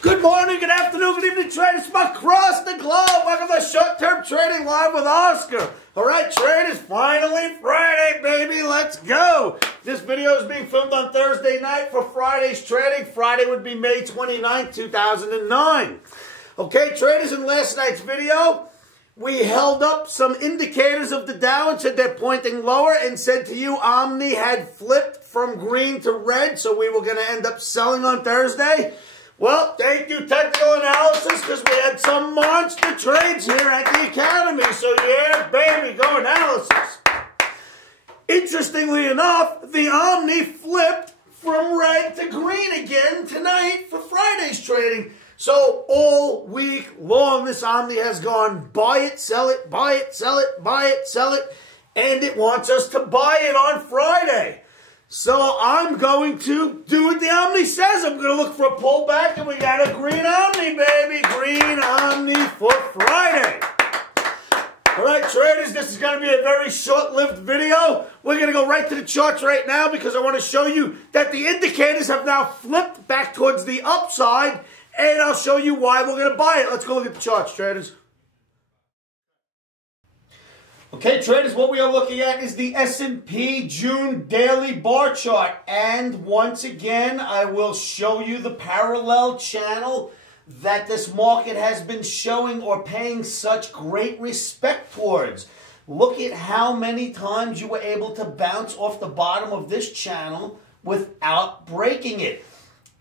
Good morning, good afternoon, good evening, traders from across the globe. Welcome to Short-Term Trading Live with Oscar. All right, traders, finally Friday, baby. Let's go. This video is being filmed on Thursday night for Friday's trading. Friday would be May 29th, 2009. Okay, traders, in last night's video, we held up some indicators of the Dow and said they're pointing lower and said to you Omni had flipped from green to red, so we were going to end up selling on Thursday. Well, thank you, Technical Analysis, because we had some monster trades here at the Academy. So, yeah, baby, go analysis. Interestingly enough, the Omni flipped from red to green again tonight for Friday's trading. So, all week long, this Omni has gone buy it, sell it, buy it, sell it, buy it, sell it, and it wants us to buy it on Friday. So I'm going to do what the Omni says. I'm going to look for a pullback, and we got a green Omni, baby. Green Omni for Friday. All right, traders, this is going to be a very short-lived video. We're going to go right to the charts right now because I want to show you that the indicators have now flipped back towards the upside, and I'll show you why we're going to buy it. Let's go look at the charts, traders. Okay, traders, what we are looking at is the S&P June daily bar chart. And once again, I will show you the parallel channel that this market has been showing or paying such great respect towards. Look at how many times you were able to bounce off the bottom of this channel without breaking it.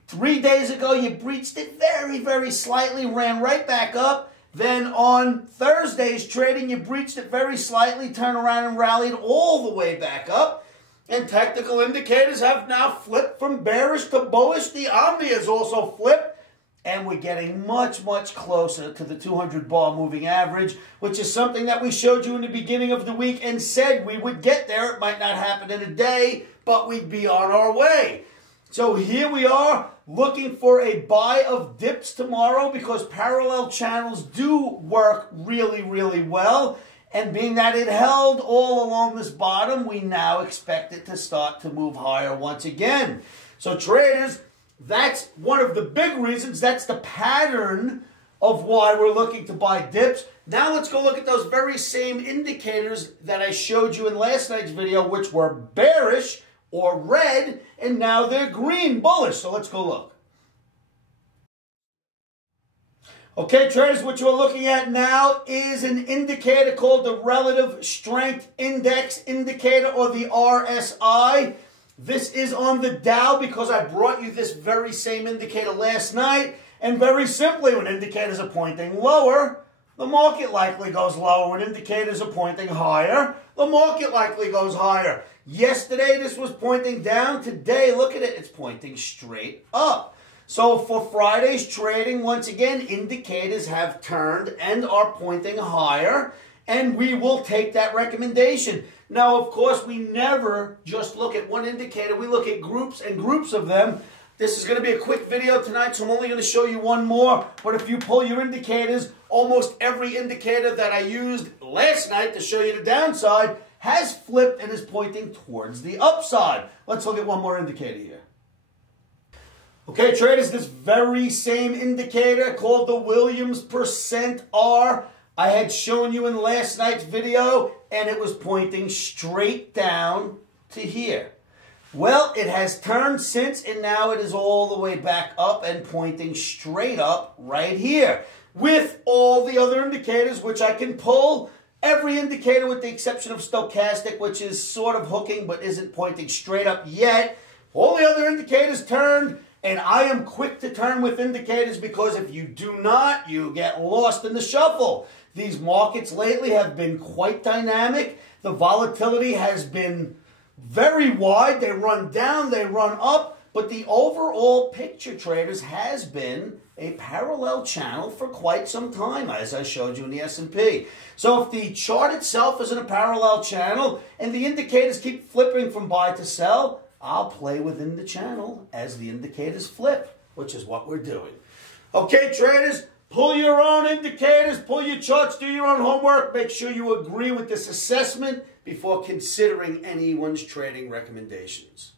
3 days ago, you breached it very, very slightly, ran right back up. Then on Thursday's trading, you breached it very slightly, turned around and rallied all the way back up. And technical indicators have now flipped from bearish to bullish. The Omni has also flipped. And we're getting much, much closer to the 200-bar moving average, which is something that we showed you in the beginning of the week and said we would get there. It might not happen in a day, but we'd be on our way. So here we are looking for a buy of dips tomorrow because parallel channels do work really, really well. And being that it held all along this bottom, we now expect it to start to move higher once again. So traders, that's one of the big reasons. That's the pattern of why we're looking to buy dips. Now let's go look at those very same indicators that I showed you in last night's video, which were bearish or red, and now they're green, bullish. So let's go look. Okay, traders, what you're looking at now is an indicator called the Relative Strength Index indicator, or the RSI. This is on the Dow because I brought you this very same indicator last night. And very simply, when indicators are pointing lower, the market likely goes lower. When indicators are pointing higher, the market likely goes higher. Yesterday, this was pointing down. Today, look at it, it's pointing straight up. So for Friday's trading, once again, indicators have turned and are pointing higher, and we will take that recommendation. Now, of course, we never just look at one indicator. We look at groups and groups of them. This is going to be a quick video tonight, so I'm only going to show you one more. But if you pull your indicators, almost every indicator that I used last night to show you the downside has flipped and is pointing towards the upside. Let's look at one more indicator here. Okay, traders, this very same indicator called the Williams percent R, I had shown you in last night's video, and it was pointing straight down to here. Well, it has turned since, and now it is all the way back up and pointing straight up right here. With all the other indicators, which I can pull, every indicator with the exception of stochastic, which is sort of hooking but isn't pointing straight up yet. All the other indicators turned, and I am quick to turn with indicators because if you do not, you get lost in the shuffle. These markets lately have been quite dynamic. The volatility has been very wide. They run down, they run up, but the overall picture, traders, has been a parallel channel for quite some time, as I showed you in the S&P. So if the chart itself is in a parallel channel and the indicators keep flipping from buy to sell, I'll play within the channel as the indicators flip, which is what we're doing. Okay, traders, pull your own indicators, pull your charts, do your own homework. Make sure you agree with this assessment before considering anyone's trading recommendations.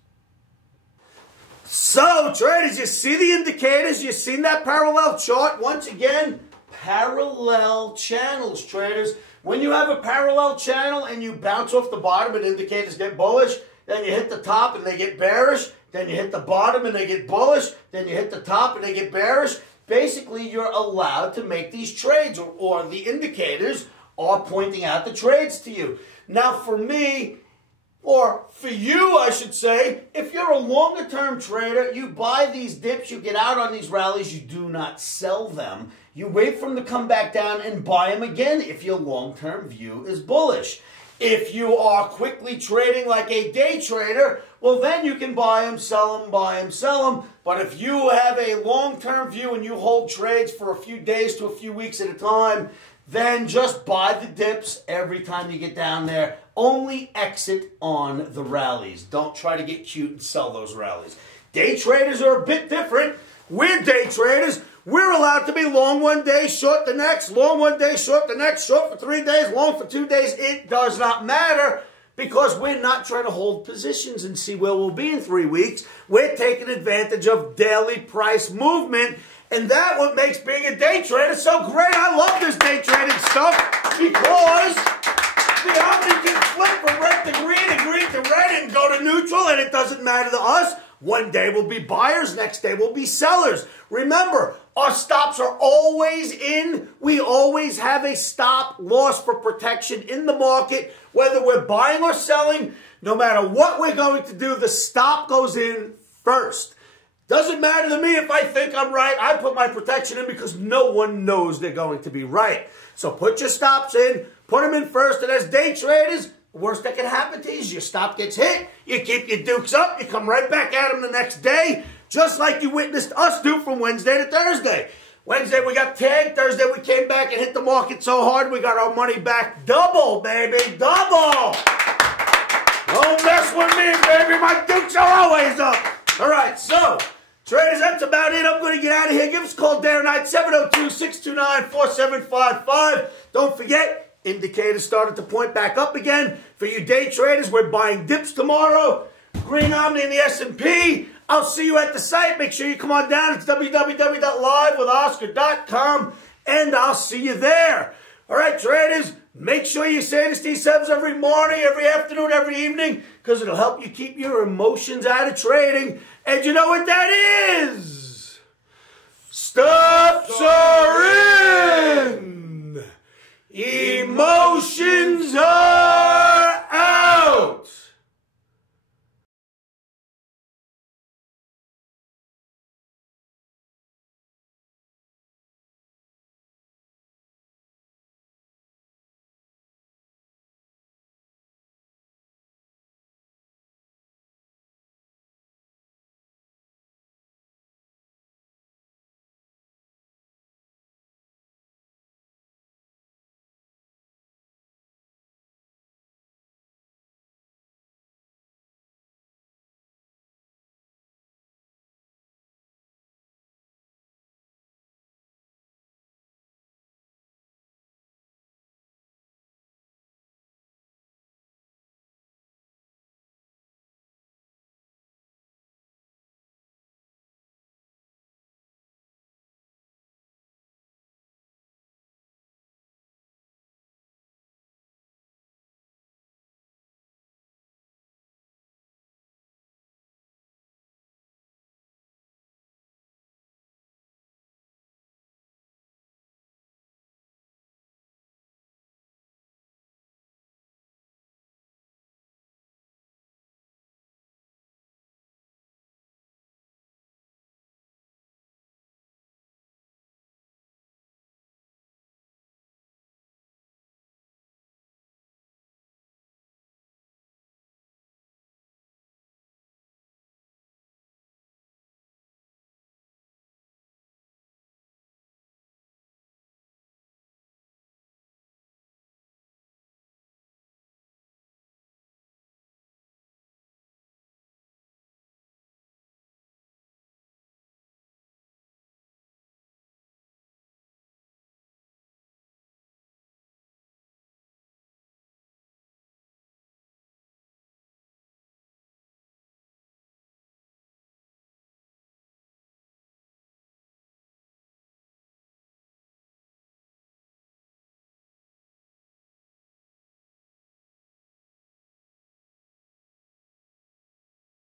So, traders, you see the indicators, you've seen that parallel chart. Once again, parallel channels, traders. When you have a parallel channel and you bounce off the bottom and indicators get bullish, then you hit the top and they get bearish, then you hit the bottom and they get bullish, then you hit the top and they get bearish. Basically, you're allowed to make these trades, or the indicators are pointing out the trades to you. Now, for me, or for you, I should say, if you're a longer-term trader, you buy these dips, you get out on these rallies, you do not sell them. You wait for them to come back down and buy them again if your long-term view is bullish. If you are quickly trading like a day trader, well, then you can buy them, sell them, buy them, sell them. But if you have a long-term view and you hold trades for a few days to a few weeks at a time, then just buy the dips every time you get down there. Only exit on the rallies. Don't try to get cute and sell those rallies. Day traders are a bit different. We're day traders. We're allowed to be long one day, short the next, long one day, short the next, short for 3 days, long for 2 days. It does not matter because we're not trying to hold positions and see where we'll be in 3 weeks. We're taking advantage of daily price movement. And that's what makes being a day trader so great. I love this day trading stuff because the option can flip from red to green and green to red and go to neutral, and it doesn't matter to us. One day we'll be buyers, next day we'll be sellers. Remember, our stops are always in. We always have a stop loss for protection in the market. Whether we're buying or selling, no matter what we're going to do, the stop goes in first. Doesn't matter to me if I think I'm right. I put my protection in because no one knows they're going to be right. So put your stops in, put them in first, and as day traders, the worst that can happen to you is your stop gets hit, you keep your dukes up, you come right back at them the next day, just like you witnessed us do from Wednesday to Thursday. Wednesday we got tagged, Thursday we came back and hit the market so hard we got our money back double, baby, double! Don't mess with me, baby, my dukes are always up! All right, so, traders, that's about it. I'm going to get out of here. Give us a call day or night, 702-629-4755. Don't forget, indicators started to point back up again. For you day traders, we're buying dips tomorrow. Green Omni in the S&P. I'll see you at the site. Make sure you come on down. It's www.livewithoscar.com, and I'll see you there. All right, traders, make sure you say this to yourselves every morning, every afternoon, every evening, because it'll help you keep your emotions out of trading. And you know what that is?